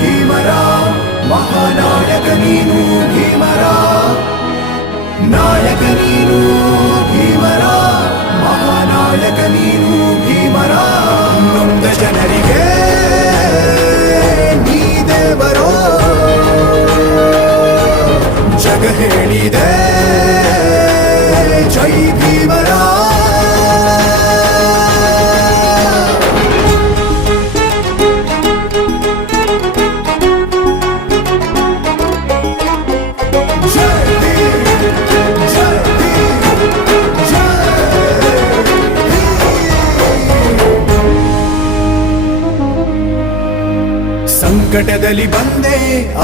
ಭೀಮರ, ಮಹಾನಾಯಕ ನೀನು ಭೀಮರ. ನಾಯಕ ನೀನು ಭೀಮರ, ಮಹಾನಾಯಕ ನೀನು ಭೀಮರ. ನೊಂದ ಜನರಿಗೆ ನೀ ದೇವರೋ. ಜಗ ಹೇಳಿದೆ, ಜೈ ಭೀಮರ ಸಂಕಟದಲ್ಲಿ ಬಂದೆ,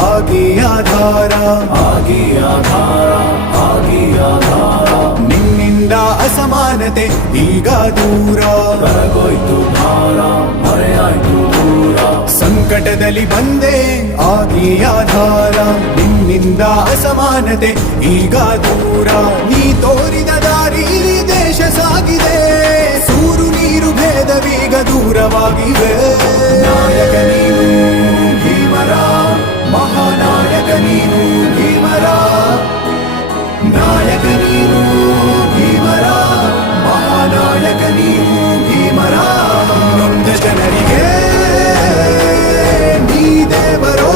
ಆಗಿ ಆಧಾರ. ಆಗಿ ಆಧಾರ ಆಗಿ ಆಧಾರ ನಿನ್ನಿಂದ ಅಸಮಾನತೆ, ಈಗ ದೂರ. ಬರಗೋಯ್ತು ಭಾರ ಮರೆಯಾಯ್ತು ದೂರ ಸಂಕಟದಲ್ಲಿ ಬಂದೆ, ಆಗಿ ಆಧಾರ. ನಿನ್ನಿಂದ ಅಸಮಾನತೆ, ಈಗ ದೂರ. ನೀ ತೋರಿದ ದಾರಿ ದೇಶ ಸಾಗ ನಿನ್ನ ಜನರಿಗೆ ನೀ ದೇವರೋ.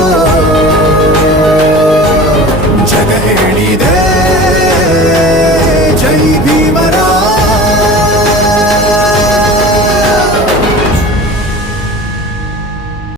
ಜಗ ಹೇಳಿದೆ.